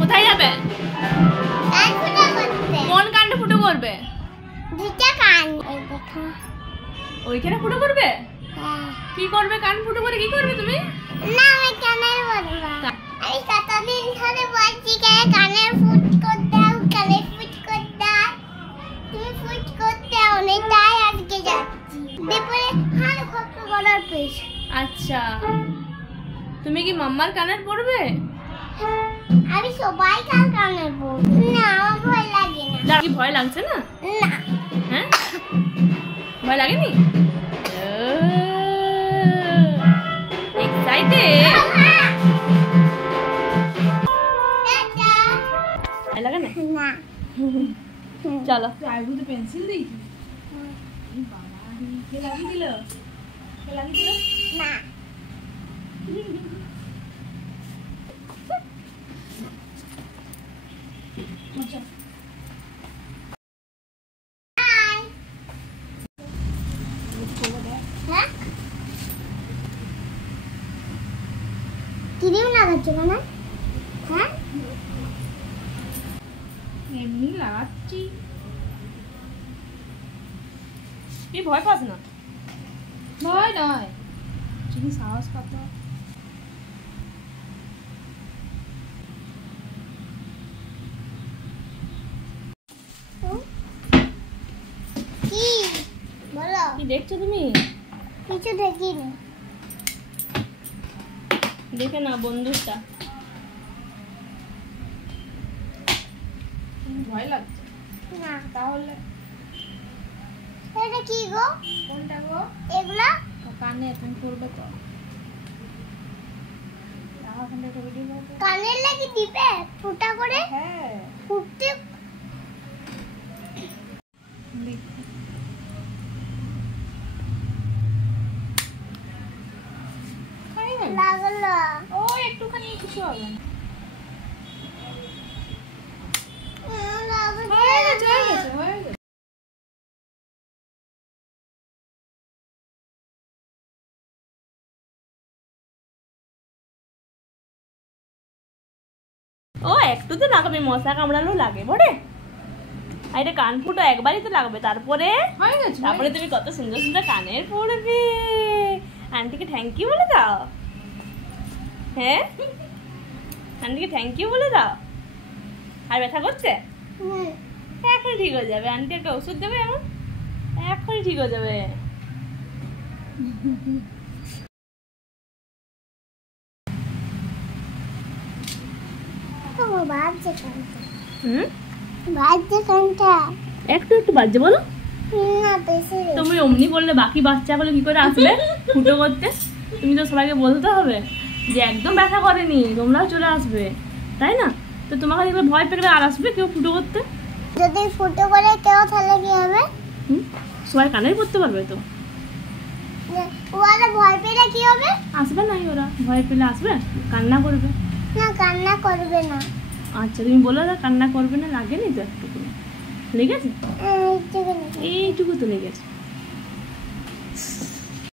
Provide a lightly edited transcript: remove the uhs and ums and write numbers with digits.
কোথায় যাবে? কোন কানটা ফুটো করবে? দুটো কান। ওইখানে ফুটো করবে? কি করবে? কান ফুটো করে কি করবে তুমি? না, আমি কানের বলবো। আমি কতদিন ধরে বলছি কানের ফুট করতে দাও, কানের ফুট করতে দাও। তুমি ফুট করতে দাও না, তাই আজকে যাচ্ছি। দুপুরে হাড় কত বড় পিস। আচ্ছা, তুমি কি মাম্মার কানের পড়বে? আমি সবাই কানের পরব না, আমার ভয় লাগে না। কি ভয় লাগছে না? না। হ্যাঁ, ভয় লাগেনি? এক্সাইটেড? ভয় লাগে না? না। চলো। আইবুতে পেন্সিল দিই বাবা কে লাগিয়ে দিল? কে লাগিয়ে দিল? না। ক্রিম লাগাচ্ছ না? হ্যাঁ, এমনি লাগাচ্ছি। কি ভয় পাস না? ভয় নয়, চিনি সাহস কত। কি বলো? কি দেখছো তুমি? কিছু দেখিনি। দেখে না বন্দুকটা। ভয় লাগছে না। তাহলে এটা কি গো? কোনটা গো? এগুলা ও কানে তুমি করবে তো। ওখানে একটা ভিডিও করবে। কানের লাগি দিবে ফুটা করে? হ্যাঁ ফুটতে লাগলো। ও একটুখানি কিছু হবে না। হয়ে গেছে হয়ে গেছে হয়ে গেছে। ও একটু তো লাগাবে, মশা কামড়ালেও লাগে বটে। আর এটা কান ফুটো একবারই তো লাগবে, তারপরে হয়ে গেছে তারপরে তুমি কত সুন্দর সুন্দর কানের পড়বে। আন্টিকে থ্যাংক ইউ বলে দাও। হ্যাঁ, আন্টিকে থ্যাংক ইউ বলে দাও। আর ব্যথা করছে? এখনই ঠিক হয়ে যাবে। আন্টি একটা ওষুধ দেবে, এমন এখনই ঠিক হয়ে যাবে। একটু একটু বাজছে বলো। তুমি অমনি বললে বাকি বাচ্চাগুলো কি করে আসবে ফুটো করতে? তুমি তো সবাইকে বলতে হবে যে একদম ব্যথা করেনি, তোমরাও চলে আসবে, তাই না? তো তোমাকে দেখলে ভয় পেলে আর আসবে কেউ ফুটো করতে? যদি ফুটো করে কেউ তাহলে কি হবে? সবাই কানেই পড়তে পারবে তো। ওরা ভয় পেলে কি হবে? আসবে নাই, ওরা ভয় পেলে আসবে, কান্না করবে। না, কান্না করবে না। আচ্ছা, তুমি বলে দাও কান্না করবে না। লাগেনি তো একটুকু? লেগেছে? এইটুকু। এইটুকু তো লেগেছে।